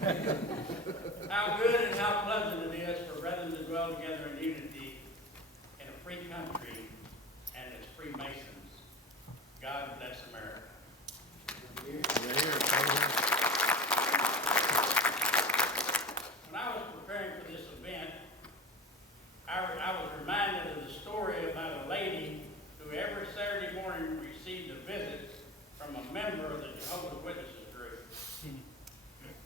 How good and how pleasant it is for brethren to dwell together in unity in a free country and as Freemasons. God bless America. When I was preparing for this event, I was reminded of the story about a lady who every Saturday morning received a visit from a member of the Jehovah's Witnesses group.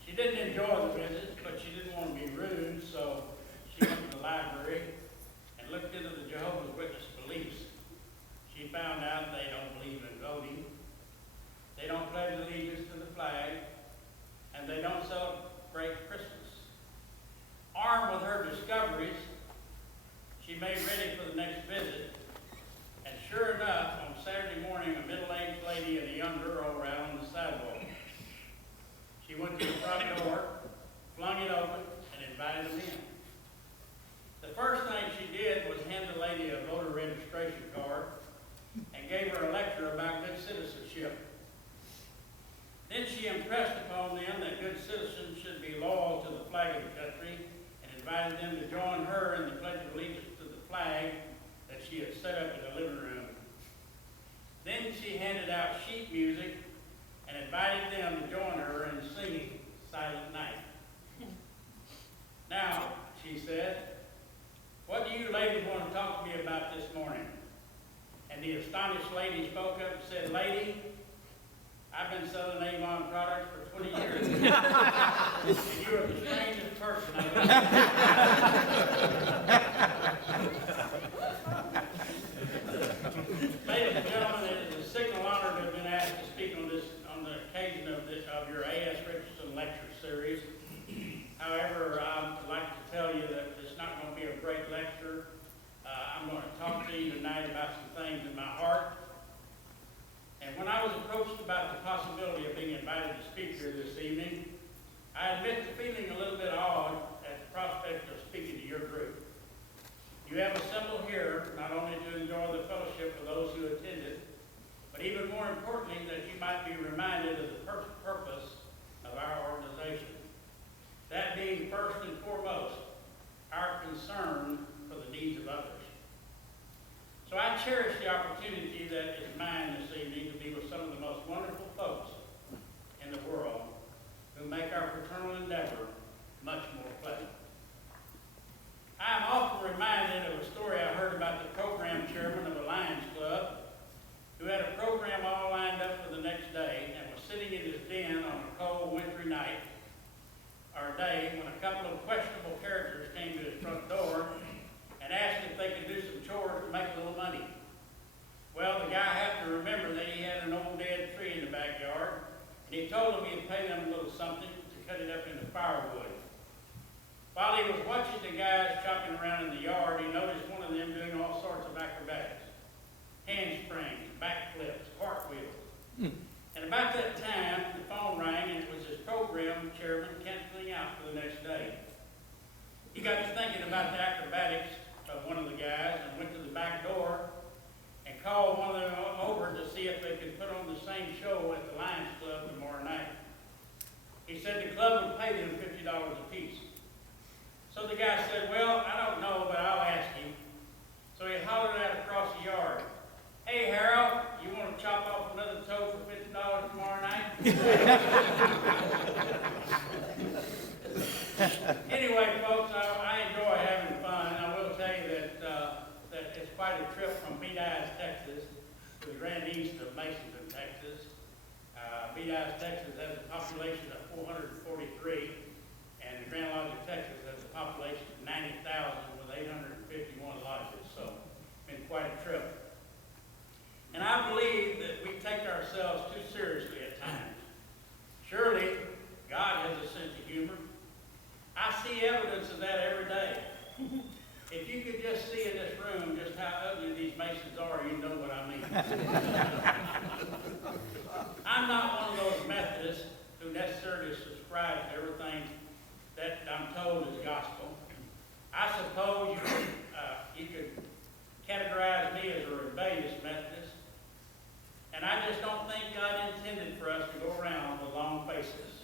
She didn't enjoy the visit, but she didn't want to be rude, so she went to the library and looked into the Jehovah's Witness beliefs. She found out they don't believe in voting, they don't pledge allegiance to the flag, and they don't celebrate Christmas. Armed with her discoveries, she made ready for the next visit, and sure enough, on Saturday morning, a middle-aged lady and a young girl were out on the sidewalk. She went to the front door, flung it open, and invited them in. The first thing she did was hand the lady a voter registration card and gave her a lecture about good citizenship. Then she impressed upon them that good citizens should be loyal to the flag of the country and invited them to join her in the Pledge of Allegiance to the flag that she had set up in the living room. Then she handed out sheet music and invited them to join her in singing Silent Night. Now, she said, what do you ladies want to talk to me about this morning? And the astonished lady spoke up and said, lady, I've been selling Avon products for 20 years. And you are the strangest person I've ever met. Ladies and gentlemen, it is a signal honor to have been asked to speak on the occasion of your S Richardson Lecture series. However, I'd like to tell you that it's not going to be a great lecture. I'm going to talk to you tonight about some things in my heart. And when I was approached about the possibility of being invited to speak here this evening, I admit to feeling a little bit awed at the prospect of speaking to your group. You have assembled here not only to enjoy the fellowship of those who attended, but even more importantly, that you might be reminded of the purpose of our organization. That being first and foremost, our concern for the needs of others. So I cherish the opportunity that is mine this evening to be with some of the most wonderful folks in the world who make our fraternal endeavor much more pleasant. I am often reminded of a story I heard about the program chairman of a Lions Club who had a program all lined up for the next day and was sitting in his den on a cold wintry night or day when a couple of questionable characters came to his front door and asked if they could do some chores to make a little money. Well, the guy happened to remember that he had an old dead tree in the backyard, and he told them he'd pay them a little something to cut it up into firewood. While he was watching the guys chopping around in the yard, he noticed one of them doing all sorts of acrobatics. Handsprings, backflips, cartwheels. And about that time, the phone rang, and it was his program chairman canceling out for the next day. He got to thinking about the acrobatics of one of the guys and went to the back door and called one of them over to see if they could put on the same show at the Lions Club tomorrow night. He said the club would pay them $50 apiece. So the guy said, well, I don't know, but I'll ask him. So he hollered out across the yard, hey, Harold, you want to chop off another toe for $50 tomorrow night? Anyway, folks, I enjoy having fun. I will tell you that it's quite a trip from Beedice, Texas to the Grand East of Masonton, Texas. Beedice, Texas has a population of 443, and the Grand Lodge of Texas has a population of 90,000 with 851 lodges. So it's been quite a trip. And I believe that we take ourselves too seriously at times. Surely, God has a sense of humor. I see evidence of that every day. If you could just see in this room just how ugly these Masons are, you know what I mean. I'm not one of those Methodists who necessarily subscribe to everything that I'm told is gospel. I suppose you could categorize me as a rebellious Methodist. And I just don't think God intended for us to go around with long faces.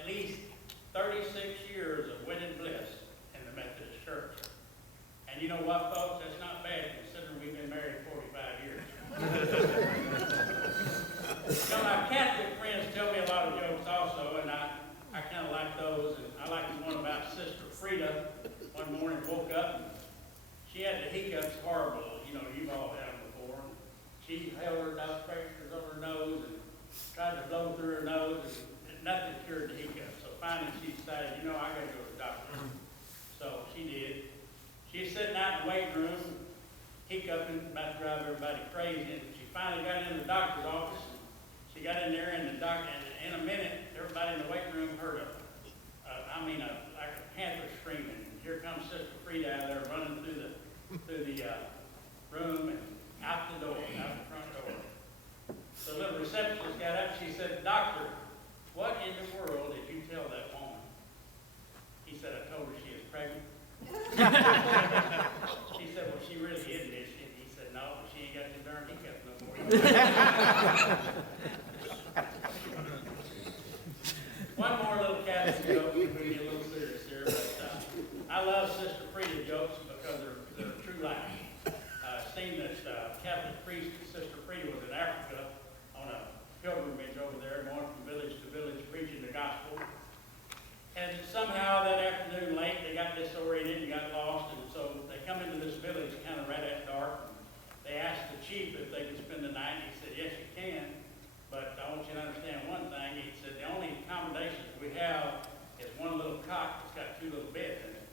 at least 36 years of wedded bliss in the Methodist Church. And you know what, folks? That's not bad considering we've been married 45 years. You know, my Catholic friends tell me a lot of jokes also, and I kind of like those. And I like the one about Sister Frida. One morning woke up and she had the hiccups horrible. You know, you've all had them before. She held her nose pressures over her nose and tried to blow through her nose, and nothing cured the hiccups. So finally she decided, you know, I got to go to the doctor. So she did. She was sitting out in the waiting room, hiccuping, about to drive everybody crazy. And she finally got in the doctor's office. And she got in there, and the doctor, and in a minute, everybody in the waiting room heard like a panther screaming. Here comes Sister Frida out there running through the room and out the door, out the front door. So the little receptionist got up. She said, "Doctor, what in the world did you tell that woman?" He said, "I told her she is pregnant." She said, "Well, she really isn't, is she?" He said, "No, but she ain't got the darn hiccups no more." One more little Catholic joke. We're going to get a little serious here, but I love Sister Frida jokes because they're true life. Seen that Catholic priest, Sister Frida, was in Africa on a pilgrimage over there, going from village to village preaching the gospel. And somehow that afternoon late, they got disoriented and got lost, and so they come into this village kind of right at dark. They asked the chief if they could spend the night, and he said, "Yes, you can, but I want you to understand one thing." He said, "The only accommodations we have is one little cot that's got 2 little beds in it."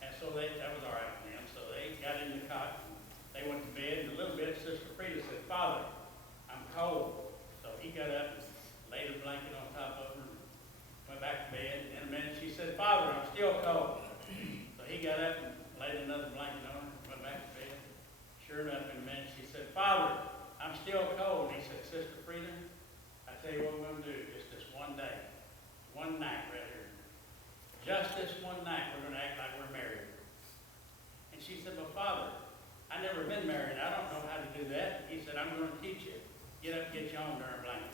And so that was all right with them. So they got in the cot, and they went to bed, and a little bit, Sister Frida said, "Father, I'm cold." So he got up and laid a blanket on top of her and went back to bed. And in a minute she said, "Father, I'm still cold." So he got up and laid another blanket on her and went back to bed. Sure enough, in a minute she said, "Father, I'm still cold." And he said, "Sister Frida, I tell you what we're going to do, just this one day, one night right here. Just this one night, we're going to act like we're married." And she said, "Well, Father, I've never been married. I don't know how to do that." He said, "I'm going to teach you. Get up and get your own darn blanket."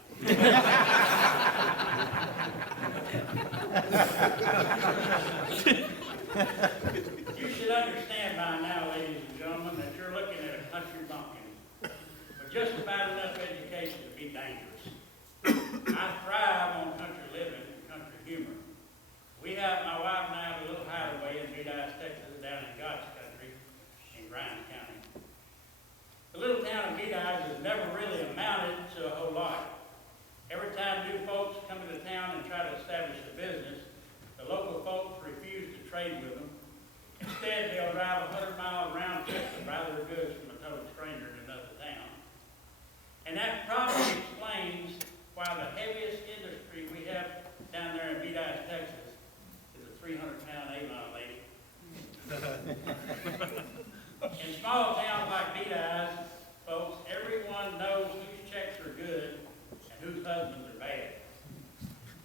You should understand by now, ladies and gentlemen, that you're looking at a country bumpkin with just about enough education to be dangerous. I thrive on country living and country humor. My wife and I have a little hideaway in Rodgers, Texas, down in God's country in Grimes County. The little town of Rodgers has never really amounted to a whole lot. Every time new folks come into town and try to establish a business, the local folks refuse to trade with them. Instead, they'll drive 100 miles round trip to buy their goods from a total stranger in another town. And that probably explains why the heaviest industry we have down there in Rodgers, Texas, is a 300-pound Avon lady. In small towns like Rodgers, folks, everyone knows whose checks are good and whose husbands are bad.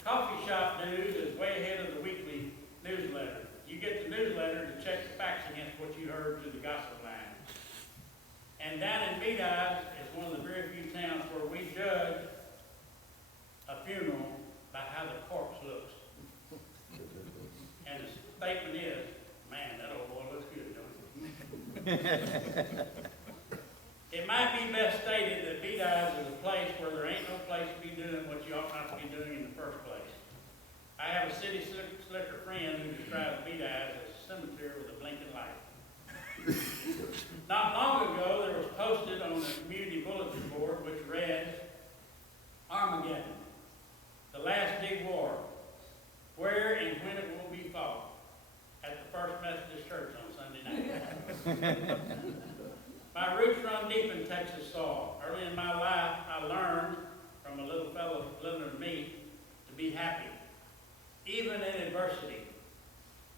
Coffee shop news is way ahead of the weekly newsletter. You get the newsletter to check the facts against what you heard through the gossip line. And down in Rodgers is one of the very few towns where we judge a funeral by how the corpse looks. And the statement is, "Man, that old boy looks good, don't he?" It might be best stated that Rodgers is a place where there ain't no place to be doing what you ought not to be doing in the first place. I have a city slicker friend who describes Rodgers as a cemetery with a blinking light. Not long ago, there was posted on the community bulletin board which read, "Armageddon, the last big war, where and when it will be fought, at the First Methodist Church on Sunday night." My roots run deep in Texas soil. Early in my life, I learned from a little fellow little than me to be happy, even in adversity.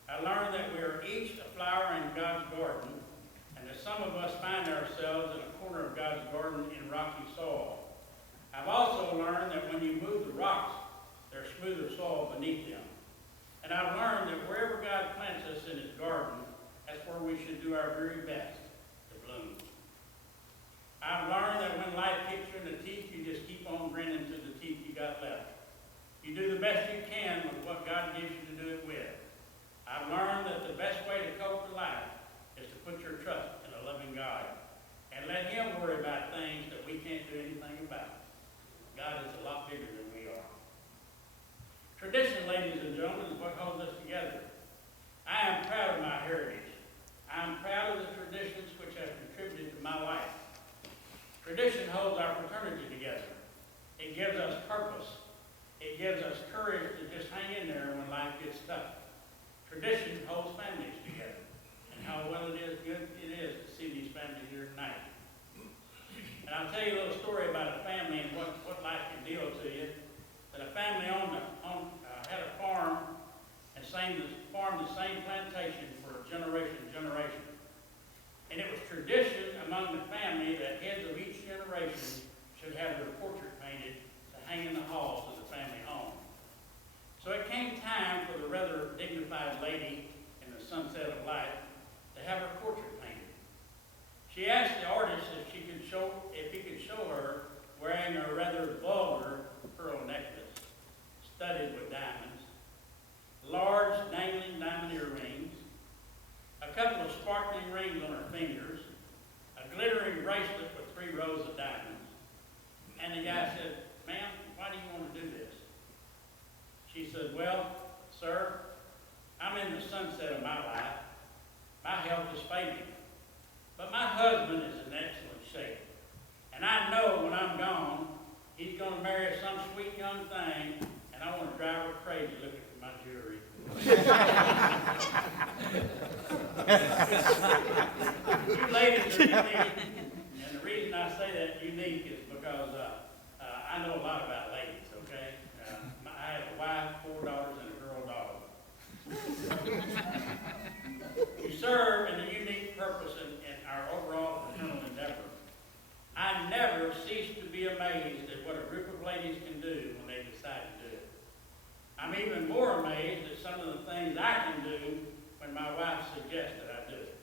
I learned that we are each a flower in God's garden, and that some of us find ourselves in a corner of God's garden in rocky soil. I've also learned that when you move the rocks, there's smoother soil beneath them. And I've learned that wherever God plants us in His garden, that's where we should do our very best to bloom. I've learned that when life kicks you in the teeth, you just keep on grinning to the teeth you got left. You do the the best you can with what God gives you to do it with. I've learned that the best way to cope with life is to put your trust in a loving God and let Him worry about things that we can't do anything about. God is a lot bigger than we are. Tradition, ladies and gentlemen, is what holds us together. I am proud of my heritage. I am proud of the traditions which have contributed to my life. Tradition holds our fraternity together. It gives us purpose. It gives us courage to just hang in there when life gets tough. Tradition holds families together. And how well good it is to see these families here tonight. And I'll tell you a little story about a family and what life can deal to you. That a family had a farm and farmed the same plantation for generation to generation. And it was tradition among the family that heads of each generation should have their portrait painted to hang in the halls of the family home. So it came time for the rather dignified lady in the sunset of life to have her portrait painted. She asked the artist if he could show her wearing a rather vulgar pearl necklace studded with diamonds, large dangling diamond earrings, a couple of sparkling rings on her fingers, a glittering bracelet with 3 rows of diamonds. And the guy said, "Ma'am, why do you want to do this?" She said, "Well, sir, I'm in the sunset of my life. My health is failing. But my husband is in excellent shape. And I know when I'm gone, he's going to marry some sweet young thing, and I want to drive her crazy looking for my jewelry." You ladies are unique, and the reason I say that unique is because I know a lot about ladies, okay? I have a wife, 4 daughters, and a girl dog. You serve in a unique purpose in our overall fraternal endeavor. I never cease to be amazed at what a group of ladies can do when they decide to do it. I'm even more amazed at some of the things I can do when my wife suggests that I do it.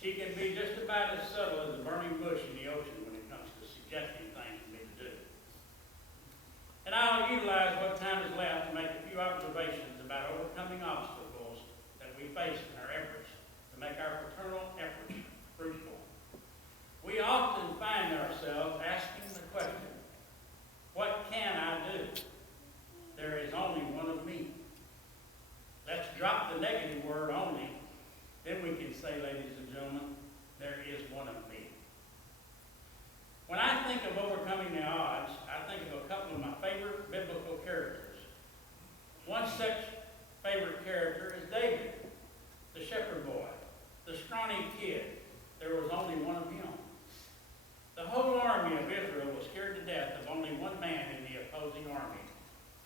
She can be just about as subtle as a burning bush in the ocean when it comes to suggesting things for me to do. And I'll utilize what time is left to make a few observations about overcoming obstacles that we face in our efforts to make our fraternal efforts fruitful. We often find ourselves asking the question, what can I do? There is only one of me. Let's drop the negative word only. Then we can say, ladies and gentlemen, there is one of me. When I think of overcoming the odds, I think of a couple of my favorite biblical characters. One such favorite character is David, the shepherd boy, the scrawny kid. There was only one of him. The whole army of Israel was scared to death of only one man in the opposing army,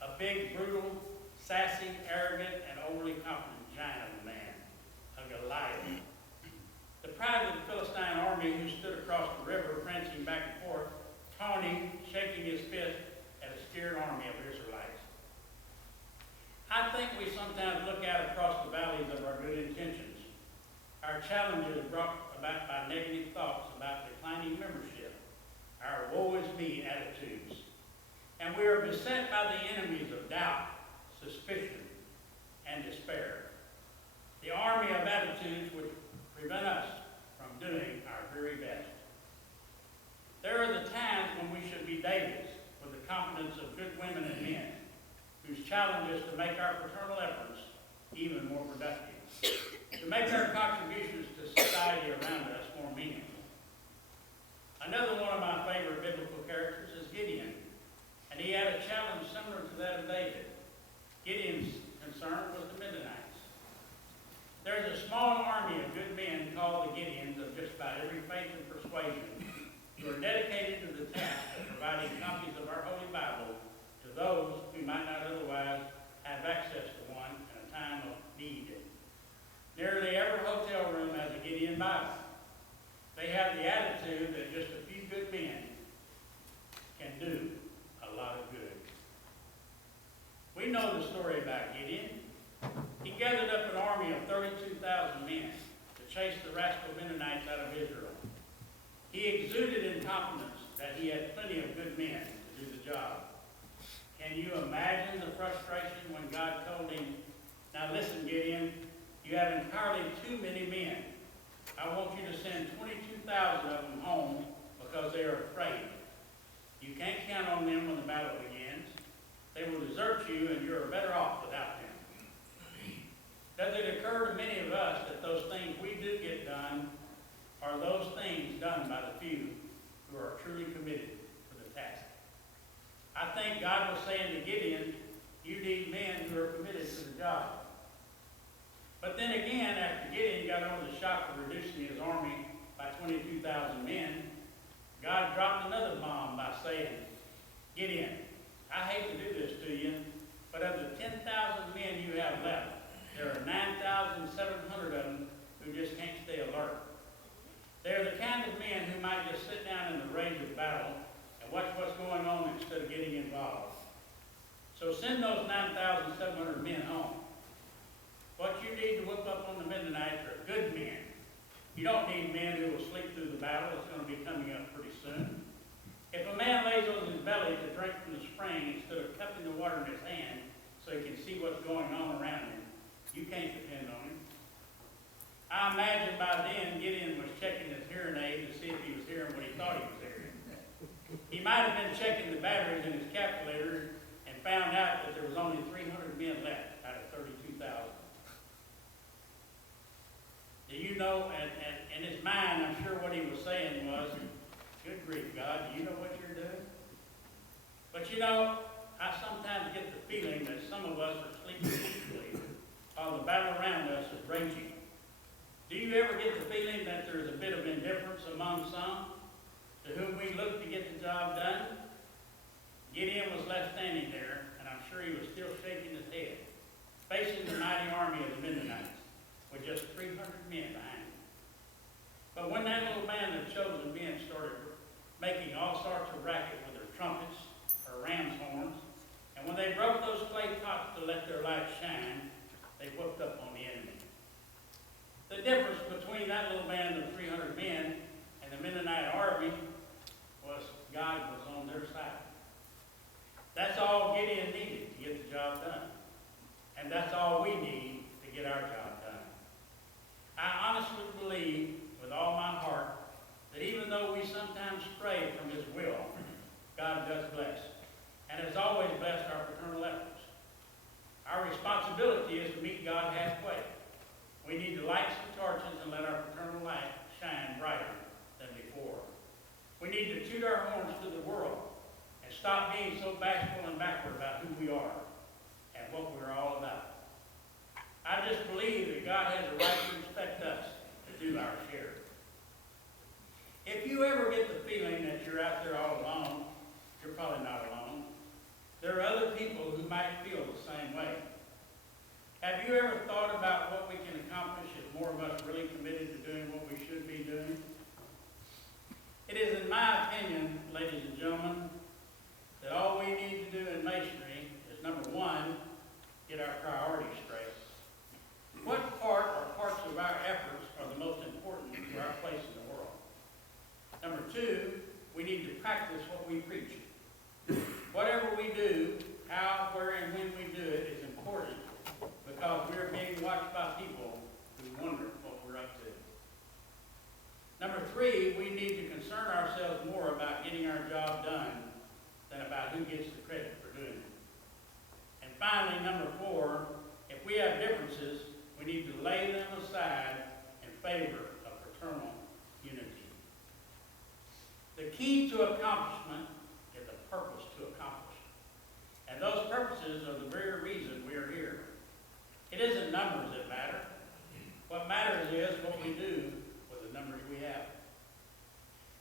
a big, brutal, sassy, arrogant, and overly confident giant of a man, a Goliath. The pride of the Philistine army who stood across the river, prancing back and forth, taunting, shaking his fist at a scared army of Israelites. I think we sometimes look out across the valleys of our good intentions. Our challenges brought about by negative thoughts about declining membership, our woe is me attitudes. And we are beset by the enemies of doubt, suspicion, and despair. The army of attitudes which prevent us from doing our very best. There are the times when we should be Davids with the confidence of good women and men, whose challenge is to make our fraternal efforts even more productive, to make our contributions to society around us more meaningful. Another one of my favorite biblical characters is Gideon, and he had a challenge similar to that of David. Gideon's concern was the Midianites. There's a small army of good men called the Gideons of just about every faith and persuasion who are dedicated to the task of providing copies of our Holy Bible to those who might not otherwise have access to one in a time of need. Nearly every hotel room has a Gideon Bible. They have the attitude that just a few good men can do a lot of good. We know the story about Gideon. He gathered up an army of 32,000 men to chase the rascal Midianites out of Israel. He exuded in confidence that he had plenty of good men to do the job. Can you imagine the You have entirely too many men. I want you to send 22,000 of them home because they are afraid. You can't count on them when the battle begins. They will desert you, and you're better off without them. Does it occur to many of us that those things we do get done are those things done by the few who are truly committed to the task? I think God was saying to Gideon, you need men who are committed to the job. But then again, after Gideon got over the shock of reducing his army by 22,000 men, God dropped another bomb by saying, Gideon, I hate to do this to you, but of the 10,000 men you have left, there are 9,700 of them who just can't stay alert. They're the kind of men who might just sit down in the rage of battle and watch what's going on instead of getting involved. So send those 9,700 men home. What you need to whip up on the Mennonites are good men. You don't need men who will sleep through the battle. It's going to be coming up pretty soon. If a man lays on his belly to drink from the spring instead of cupping the water in his hand so he can see what's going on around him, you can't depend on him. I imagine by then Gideon was checking his hearing aid to see if he was hearing what he thought he was hearing. He might have been checking the batteries in his calculator and found out that there was only 300 men left out of 32,000. Do you know, and in his mind, I'm sure what he was saying was, good grief, God, do you know what you're doing? But you know, I sometimes get the feeling that some of us are sleeping peacefully while the battle around us is raging. Do you ever get the feeling that there's a bit of indifference among some to whom we look to get the job done? Gideon was left standing there, and I'm sure he was still shaking his head, facing the mighty army of the Mennonites, with just 300 men behind him. But when that little band of chosen men started making all sorts of racket with their trumpets or ram's horns, and when they broke those clay pots to let their light shine, they whooped up on the enemy. The difference between that little band of 300 men and the Mennonite army was God was on their side. That's all Gideon needed to get the job done. And that's all we need to get our job done. I honestly believe with all my heart that even though we sometimes stray from his will, God does bless, and has always blessed our fraternal efforts. Our responsibility is to meet God halfway. We need to light some torches and let our fraternal light shine brighter than before. We need to toot our horns to the world and stop being so bashful and backward about who we are and what we're all about. I just believe that God has a right to expect us to do our share. If you ever get the feeling that you're out there all alone, you're probably not alone. There are other people who might feel the same way. Have you ever thought about what we can accomplish if more of us really committed to doing what we should be doing? It is in my opinion, ladies and gentlemen, that all we need to do in masonry is, number one, get our priorities straight. What part or parts of our efforts are the most important to our place in the world? Number two, we need to practice what we preach. Whatever we do, how, where, and when we do it is important because we're being watched by people who wonder what we're up to. Number three, we need to concern ourselves more about getting our job done than about who gets the credit for doing it. And finally, number four, if we have differences, we need to lay them aside in favor of fraternal unity. The key to accomplishment is a purpose to accomplish. And those purposes are the very reason we are here. It isn't numbers that matter. What matters is what we do with the numbers we have.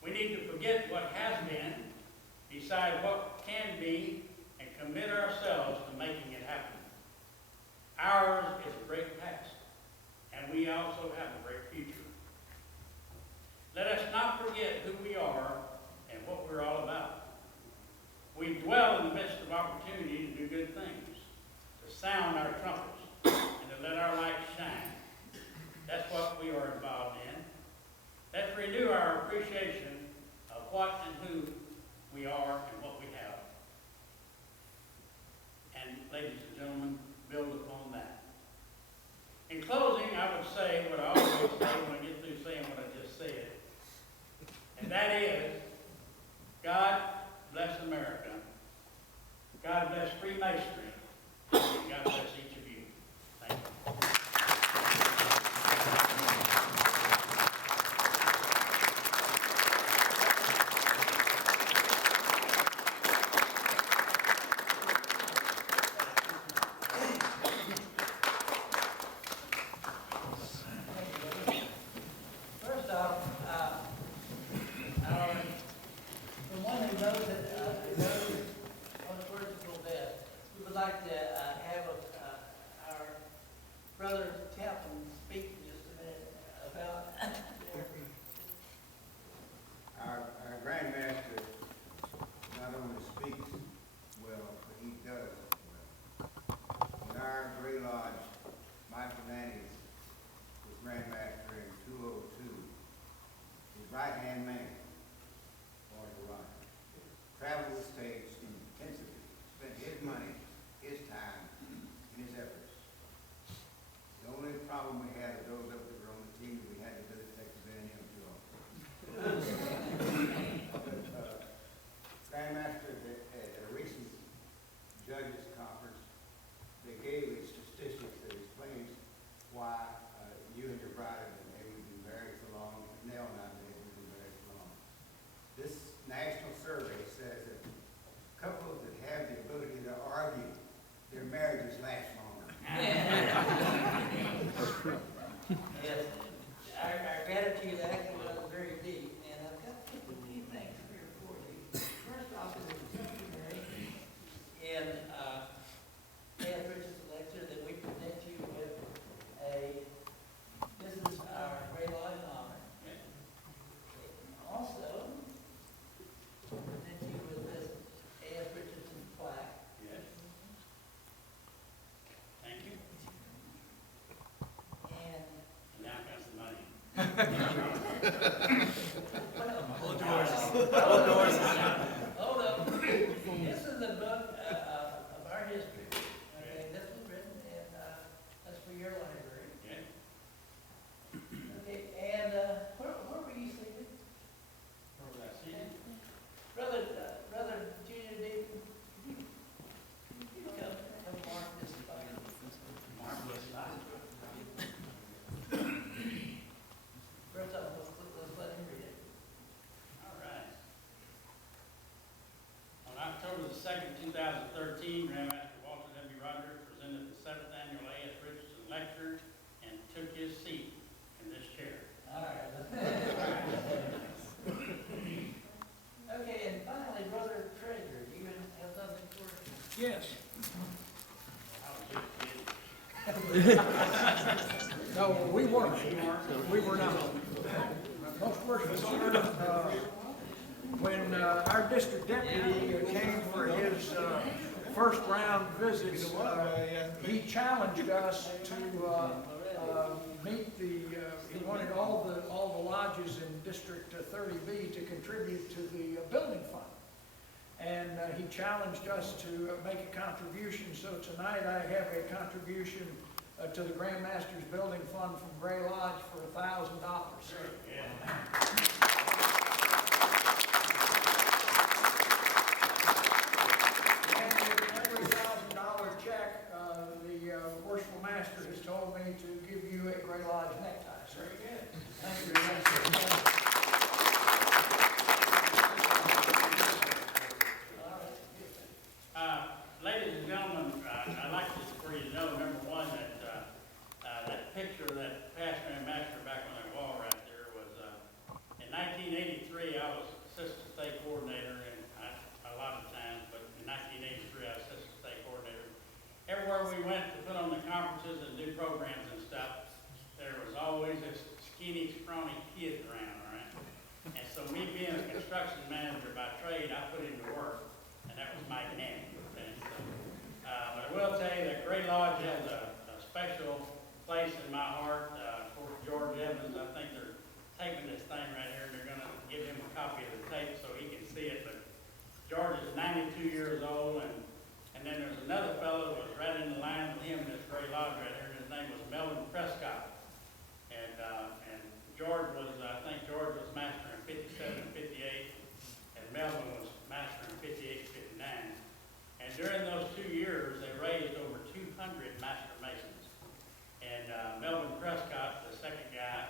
We need to forget what has been, decide what can be, and commit ourselves to making it happen. Ours is a great past, and we also have a great future. Let us not forget who we are and what we're all about. We dwell in the midst of opportunity to do good things, to sound our trumpets, and to let our light shine. That's what we are involved in. Let's renew our appreciation of what and who we are and what we have. And ladies and gentlemen, build upon that. In closing, I say when I get through saying what I just said. And that is, God bless America. God bless Freemasonry. And God bless each of you. Thank you. First off, the one who knows it, knows what words will best. We would like to have our brother Captain speak in just a minute about Our Grandmaster not only speaks well, but he does well. In our Gray Lodge, Michael Lannis was Grandmaster in 202. His right-hand man, Rodgers, traveled the states intensively, spent his money, his time, and his efforts. The only problem we had of those of us who were on the team, we had to visit Texas A&M too often. Grandmaster, at a recent judges conference, they gave a statistics that explains why you and your bride have been able to be married so long, and Nell and I have been able to be married so long. This national survey says that couples that have the ability to argue, their marriages last longer. yes, our gratitude actually was very deep, and I've got a few things here for you. First off, is a secondary in S Richardson Lecture that we present you with this is our Gray Lodge honor. Also, present you with this S Richardson plaque. Yes. Thank you. And And now comes the money. hold doors. Hold up. This is a book of our history. Okay, this was written in that's for your library. Yeah. Okay, and where were you seated? Where was I seated? Brother Junior Deacon, you come mark this file. Mark this slide. First off, let's let him read it. All right. On October the 2nd, 2013, Grandmaster Walter W. Rodgers presented the 7th Annual A.S. Richardson Lecture and took his seat in this chair. All right. Okay, and finally, Brother Treasurer, you have something for us? Yes. I was just kidding. No, we weren't. We were not. Most worshipful sir, when our district deputy came for his first round visits, he challenged us to meet he wanted all the lodges in District 30B to contribute to the building fund. And he challenged us to make a contribution. So tonight I have a contribution to the Grandmaster's Building Fund from Gray Lodge for $1,000. Yeah. And with every $1,000 check, the worshipful master has told me to give you a Gray Lodge necktie, sir. Very good. Thank you very much, sir. Ladies and gentlemen, I'd like for you to know, number one, that that picture of that past Grandmaster back on that wall right there was, in 1983, I was assistant state coordinator, and a lot of times, but in 1983, I was assistant state coordinator. Everywhere we went to put on the conferences and do programs and stuff, there was always this skinny, scrawny kid around, all right? And so me being a construction manager by trade, I put him to work, and that was Mike Nanny. Okay? So, but I will tell you that Gray Lodge has a special place in my heart. Of course, George Evans, I think they're taping this thing right here, and they're going to give him a copy of the tape so he can see it. But George is 92 years old, and then there's another fellow that was right in the line with him in this Gray Lodge right here, and his name was Melvin Prescott. And years, they raised over 200 Master Masons. And Melvin Prescott, the second guy,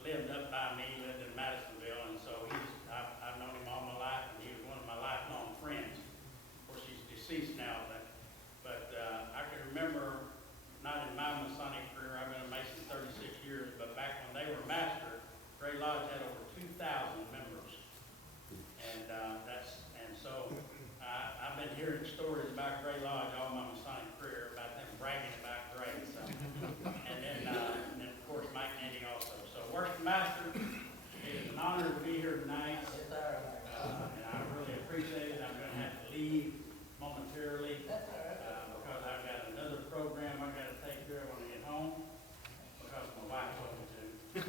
lived up by me, lived in Madisonville, and so I've known him all my life, and he was one of my lifelong friends. Of course, he's deceased now, but I can remember, not in my Masonic career, I've been a Mason 36 years, but back when they were master, Gray Lodge had over 2,000 members. And so I've been hearing stories about Gray Lodge all my Masonic career, about them bragging about Gray. So. And then of course, Mike Nandy also. So, Worship Master, it is an honor to be here tonight. And I really appreciate it. I'm going to have to leave momentarily because I've got another program I've got to take care of when I get home because my wife told me to.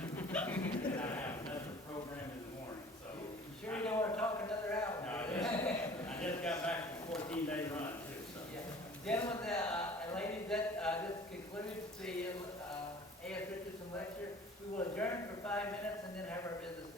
And I have another program in the morning. So, You sure you don't want to talk another hour? no, I just got back from a 14-day run too. So. Yeah. Gentlemen and ladies, this concludes the A.S. Richardson Lecture. We will adjourn for 5 minutes and then have our business